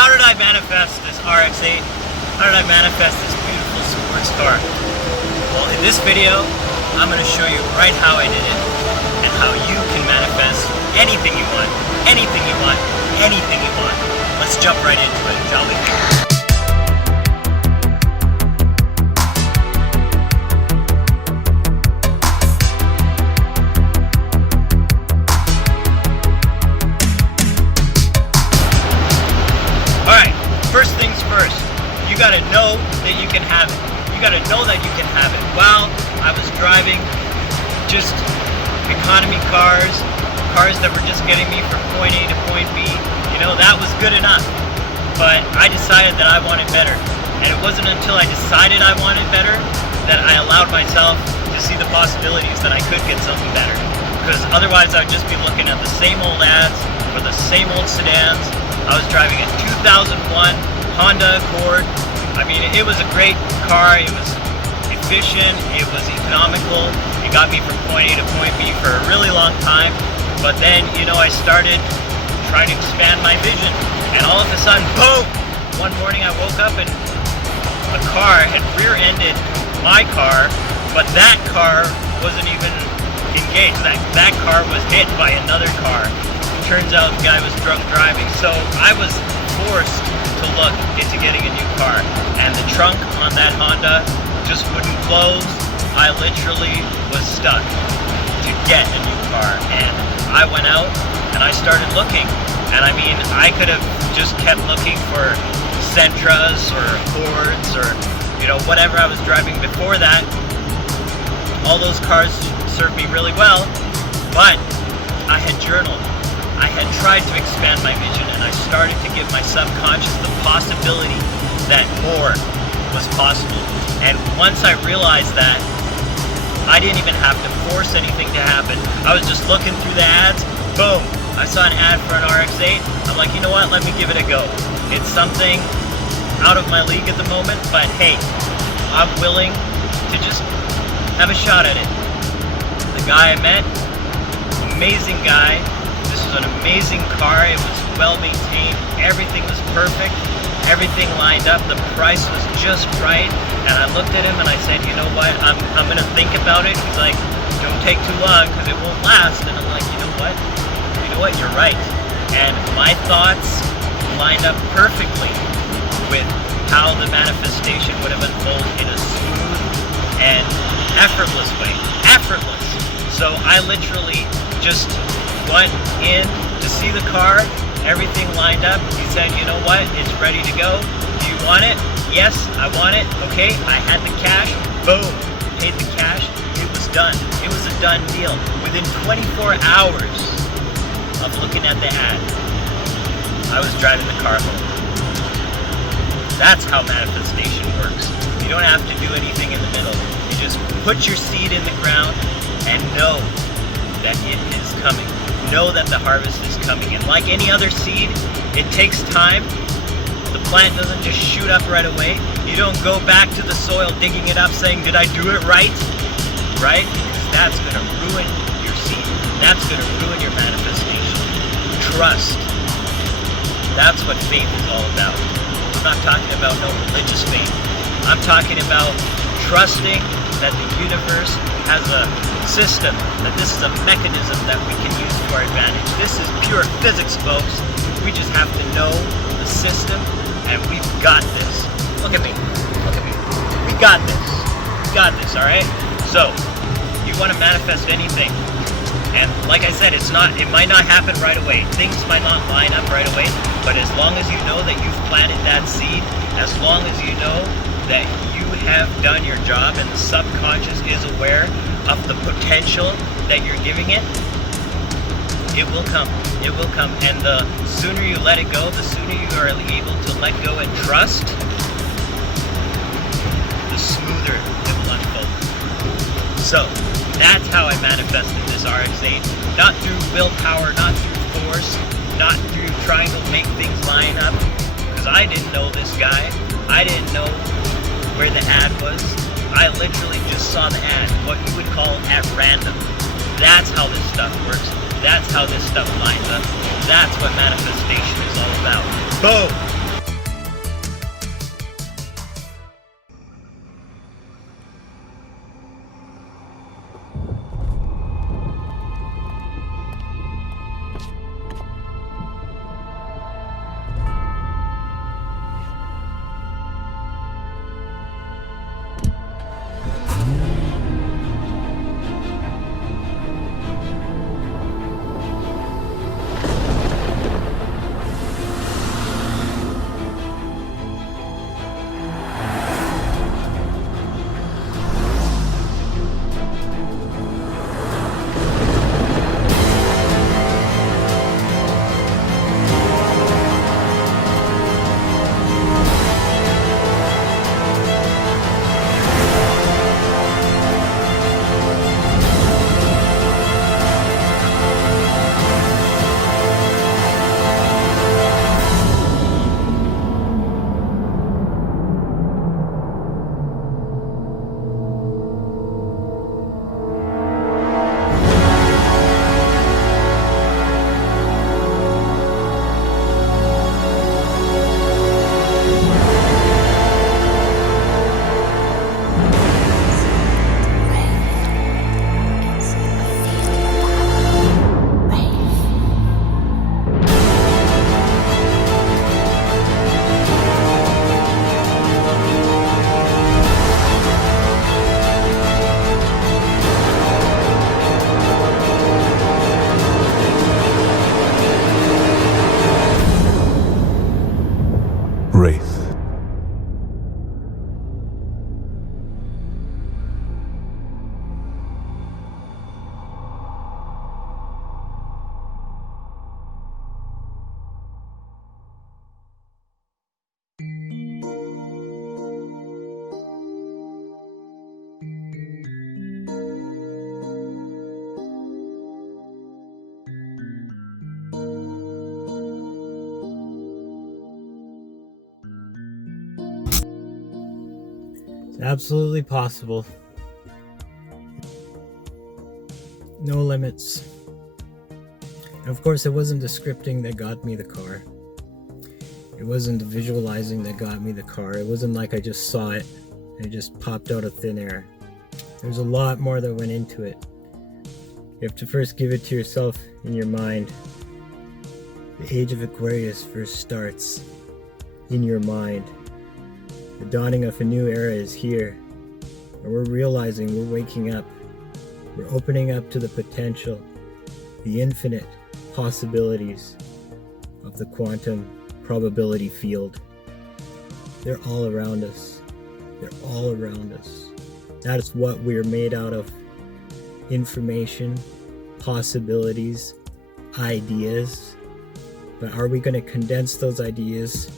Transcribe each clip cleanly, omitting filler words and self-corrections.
how did I manifest this RX-8? How did I manifest this beautiful sports car? Well, in this video, I'm going to show you right how I did it and how you can manifest anything you want, anything you want, anything you want. Let's jump right into it, shall we? First things first, you gotta know that you can have it. You gotta know that you can have it. While I was driving just economy cars that were just getting me from point A to point B, you know, that was good enough. But I decided that I wanted better. And it wasn't until I decided I wanted better that I allowed myself to see the possibilities that I could get something better. Because otherwise I'd just be looking at the same old ads for the same old sedans. I was driving a 2001 Honda Accord. I mean, it was a great car. It was efficient. It was economical. It got me from point A to point B for a really long time. But then, you know, I started trying to expand my vision. And all of a sudden, boom! One morning I woke up and a car had rear-ended my car, but that car wasn't even engaged. That car was hit by another car. Turns out the guy was drunk driving, so I was forced to look into getting a new car, and the trunk on that Honda just wouldn't close. I literally was stuck to get a new car, and I went out and I started looking, and I mean, I could have just kept looking for Sentras or Accords or, you know, whatever I was driving before that. All those cars served me really well, but I had journaled. I had tried to expand my vision, and I started to give my subconscious the possibility that more was possible. And once I realized that, I didn't even have to force anything to happen. I was just looking through the ads, boom, I saw an ad for an RX-8. I'm like, you know what, let me give it a go. It's something out of my league at the moment, but hey, I'm willing to just have a shot at it. The guy I met, amazing guy. This was an amazing car. It was well maintained. Everything was perfect. Everything lined up. The price was just right. And I looked at him and I said, you know what? I'm gonna think about it. He's like, don't take too long because it won't last. And I'm like, you know what? You're right. And my thoughts lined up perfectly with how the manifestation would have unfolded in a smooth and effortless way. Effortless. So I literally just went in to see the car, everything lined up. He said, you know what, it's ready to go. Do you want it? Yes, I want it. Okay, I had the cash. Boom, paid the cash. It was done. It was a done deal. Within 24 hours of looking at the ad, I was driving the car home. That's how manifestation works. You don't have to do anything in the middle. You just put your seed in the ground and know that it is coming. Know that the harvest is coming. And like any other seed, it takes time. The plant doesn't just shoot up right away. You don't go back to the soil digging it up saying, did I do it right? Right? Because that's going to ruin your seed. That's going to ruin your manifestation. Trust. That's what faith is all about. I'm not talking about no religious faith. I'm talking about trusting that the universe has a system, that this is a mechanism that we can use to our advantage. This is pure physics, folks. We just have to know the system, and we've got this. Look at me. Look at me. We got this. We got this, all right? So, you want to manifest anything. And like I said, it might not happen right away. Things might not line up right away, but as long as you know that you've planted that seed, as long as you know that you have done your job and the subconscious is aware of the potential that you're giving it, it will come. It will come. And the sooner you let it go, the sooner you are able to let go and trust, the smoother it will unfold. So, that's how I manifested this RX-8. Not through willpower, not through force, not through trying to make things line up. Because I didn't know this guy. I didn't know where the ad was. I literally just saw the ad, what you would call at random. That's how this stuff works. That's how this stuff lines up. That's what manifestation is all about. Boom! Wraith. Absolutely possible. No limits. And of course, it wasn't the scripting that got me the car. It wasn't the visualizing that got me the car. It wasn't like I just saw it and it just popped out of thin air. There's a lot more that went into it. You have to first give it to yourself in your mind. The age of Aquarius first starts in your mind. The dawning of a new era is here, and we're realizing we're waking up. We're opening up to the potential, the infinite possibilities of the quantum probability field. They're all around us. They're all around us. That is what we're made out of. Information, possibilities, ideas. But are we going to condense those ideas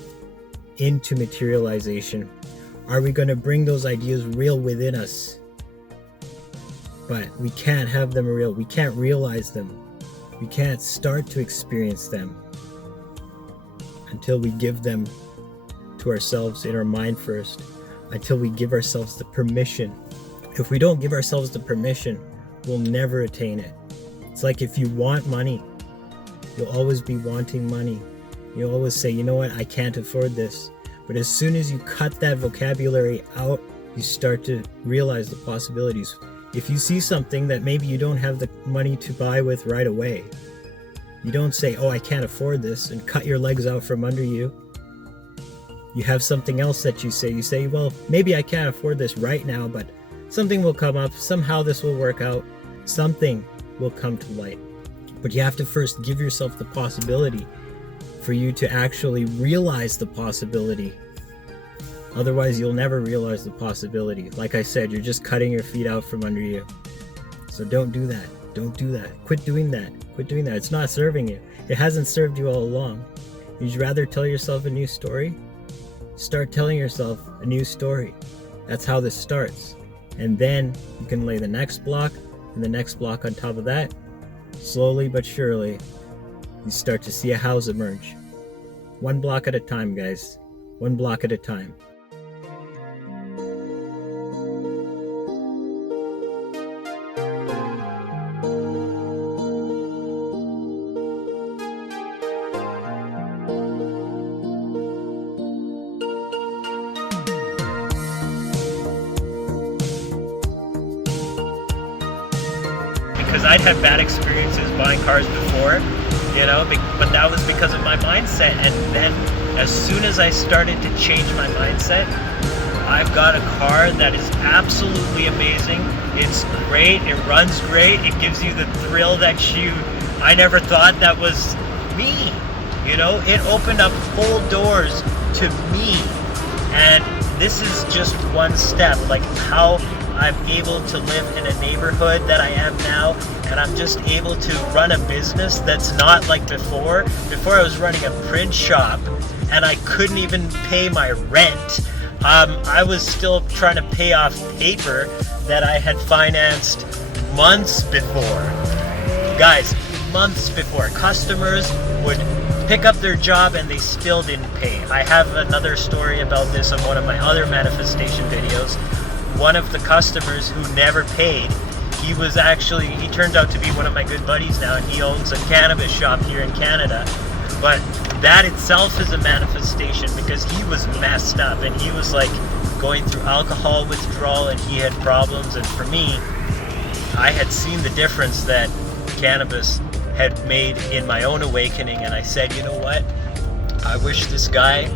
into materialization? Are we going to bring those ideas real within us? But we can't have them real. We can't realize them. We can't start to experience them until we give them to ourselves in our mind first, until we give ourselves the permission. If we don't give ourselves the permission, we'll never attain it. It's like if you want money, you'll always be wanting money. You'll always say, you know what, I can't afford this. But as soon as you cut that vocabulary out, you start to realize the possibilities. If you see something that maybe you don't have the money to buy with right away, you don't say, oh, I can't afford this, and cut your legs out from under you. You have something else that you say. You say, well, maybe I can't afford this right now, but something will come up. Somehow this will work out. Something will come to light. But you have to first give yourself the possibility for you to actually realize the possibility. Otherwise, you'll never realize the possibility. Like I said, you're just cutting your feet out from under you. So don't do that. Don't do that. Quit doing that. Quit doing that. It's not serving you. It hasn't served you all along. You'd rather tell yourself a new story? Start telling yourself a new story. That's how this starts. And then you can lay the next block and the next block on top of that. Slowly but surely, you start to see a house emerge. One block at a time, guys. One block at a time. Because I'd had bad experiences buying cars before, you know, but that was because of my mindset. And then as soon as I started to change my mindset, I've got a car that is absolutely amazing. It's great, it runs great, it gives you the thrill that I never thought that was me, you know. It opened up whole doors to me, and this is just one step, like how I'm able to live in a neighborhood that I am now, and I'm just able to run a business that's not like before. Before I was running a print shop and I couldn't even pay my rent. I was still trying to pay off paper that I had financed months before. Guys, months before. Customers would pick up their job and they still didn't pay. I have another story about this on one of my other manifestation videos. One of the customers who never paid, he turned out to be one of my good buddies now, and he owns a cannabis shop here in Canada. But that itself is a manifestation, because he was messed up and he was like going through alcohol withdrawal and he had problems. And for me, I had seen the difference that cannabis had made in my own awakening, and I said, you know what? I wish this guy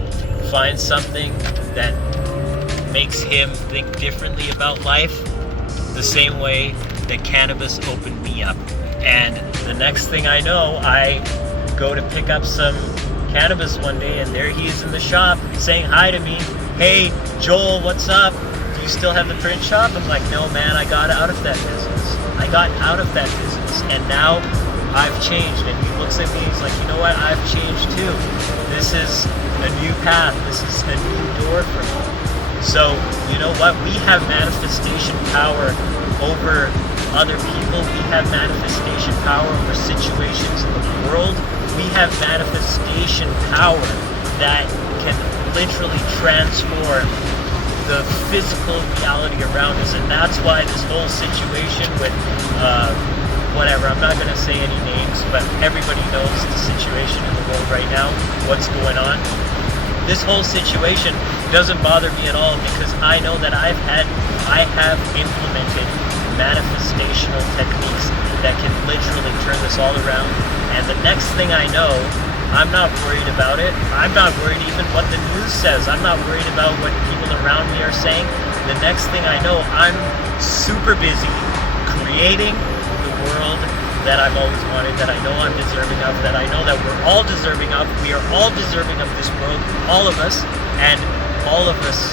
finds something that makes him think differently about life, the same way that cannabis opened me up. And the next thing I know, I go to pick up some cannabis one day, and there he is in the shop saying hi to me. Hey, Joel, what's up? Do you still have the print shop? I'm like, no, man, I got out of that business. I got out of that business, and now I've changed. And he looks at me, he's like, you know what? I've changed too. This is a new path. This is a new door for me. So, you know what? We have manifestation power over other people. We have manifestation power over situations in the world. We have manifestation power that can literally transform the physical reality around us. And that's why this whole situation with whatever, I'm not going to say any names, but everybody knows the situation in the world right now, what's going on. This whole situation doesn't bother me at all, because I know that I have implemented manifestational techniques that can literally turn this all around. And the next thing I know, I'm not worried about it. I'm not worried even what the news says. I'm not worried about what people around me are saying. The next thing I know, I'm super busy creating the world that I've always wanted, that I know I'm deserving of, that I know that we're all deserving of. We are all deserving of this world, all of us, and all of us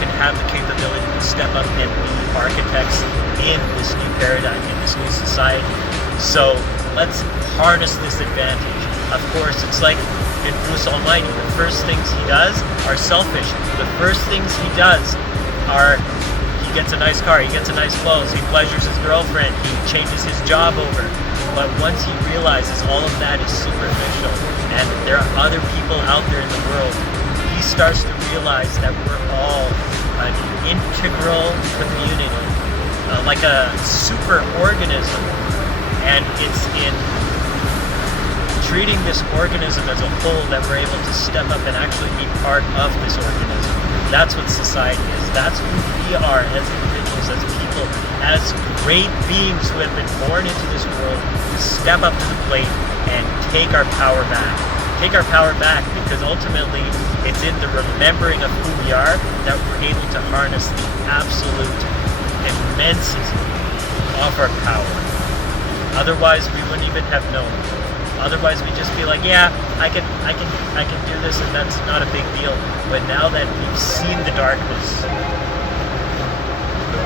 can have the capability to step up and be architects in this new paradigm, in this new society. So let's harness this advantage. Of course, it's like in Bruce Almighty, the first things he does are selfish. The first things he does are, he gets a nice car, he gets a nice clothes, he pleasures his girlfriend, he changes his job over. But once he realizes all of that is superficial and there are other people out there in the world, he starts to realize that we're all an integral community, like a super organism. And it's in treating this organism as a whole that we're able to step up and actually be part of this organism. That's what society is. That's who we are as individuals, as people, as great beings who have been born into this world. Step up to the plate and take our power back. Take our power back, because ultimately it's in the remembering of who we are that we're able to harness the absolute immensity of our power. Otherwise, we wouldn't even have known. Otherwise, we'd just be like, yeah, I can do this, and that's not a big deal. But now that we've seen the darkness,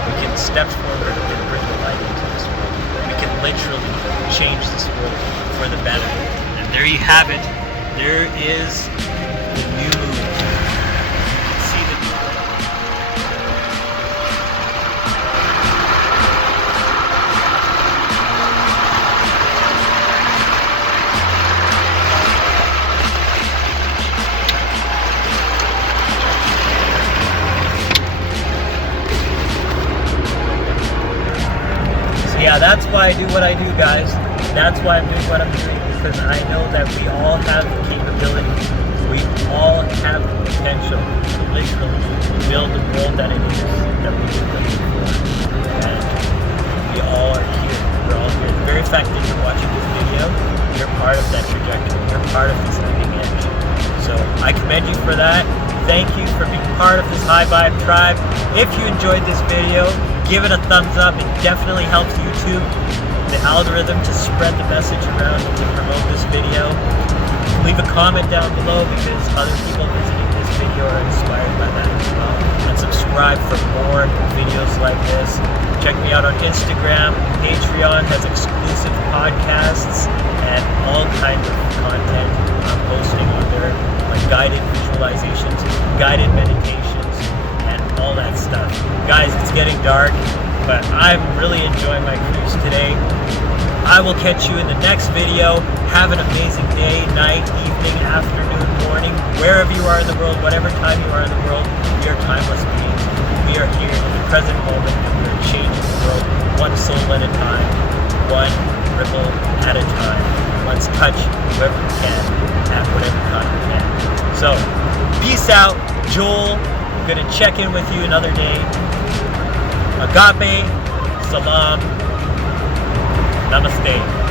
we can step forward and bring the light into this world. We can literally change this world for the better. And there you have it. There is the new moon. See the yeah, that's why I do what I do, guys. That's why I'm doing what I'm doing, because I know that we all have the capability. We all have the potential to literally build the world that it is that we've been looking for. And we all are here. We're all here. The very fact that you're watching this video, you're part of that trajectory. You're part of this leading edge. So I commend you for that. Thank you for being part of this high vibe tribe. If you enjoyed this video, give it a thumbs up. It definitely helps YouTube, the algorithm, to spread the message around and to promote this video. Leave a comment down below, because other people visiting this video are inspired by that as well. And subscribe for more videos like this. Check me out on Instagram. Patreon has exclusive podcasts and all kinds of content I'm posting on there, like guided visualizations, guided meditations, and all that stuff. Guys, it's getting dark, but I'm really enjoying my cruise today. I will catch you in the next video. Have an amazing day, night, evening, afternoon, morning, wherever you are in the world, whatever time you are in the world. We are timeless beings. We are here in the present moment, and we are changing the world one soul at a time, one ripple at a time. Let's touch whoever we can at whatever time we can. So, peace out, Joel. I'm going to check in with you another day. Agape, Salaam, Namaste.